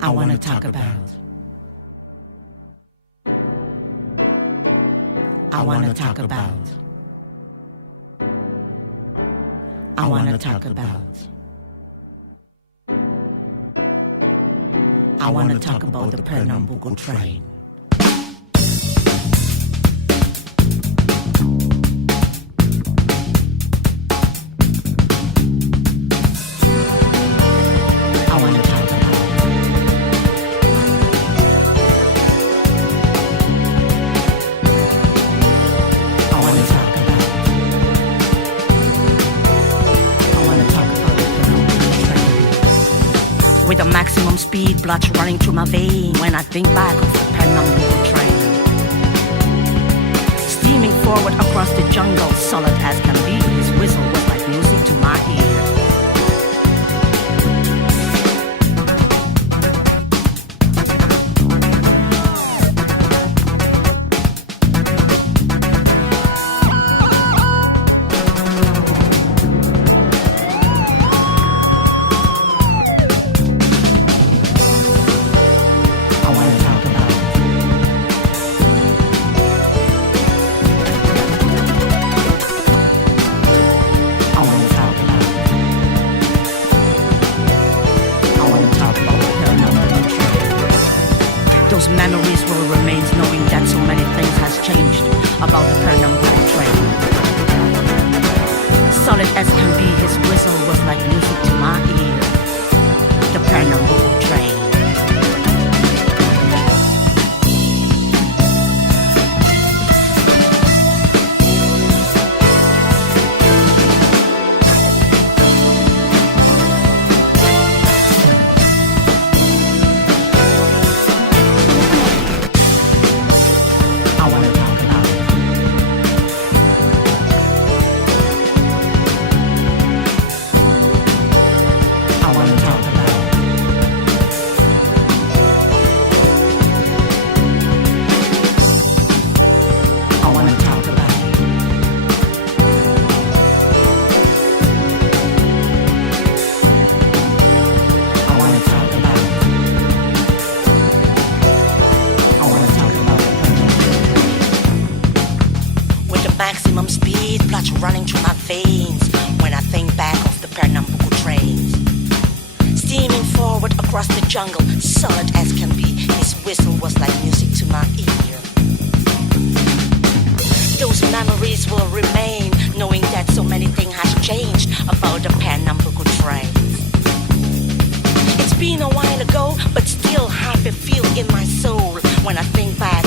I want to talk about. I want to talk about. I want to talk about. I want to talk about the Pernambucu Train. With a maximum speed, blood running through my vein when I think back of the Pernambucu Train. Steaming forward across the jungle, solid as can be, his whistle was like music to my ear. Those memories will remain, knowing that so many things has changed about the Pernambucu Train. Solid as can be, his whistle was like music to my ear. The Pernambucu Train. Maximum speed, blood running through my veins when I think back of the Pernambucu trains. Steaming forward across the jungle, solid as can be, his whistle was like music to my ear. Those memories will remain, knowing that so many things has changed about the Pernambucu train. It's been a while ago, but still have a feel in my soul when I think back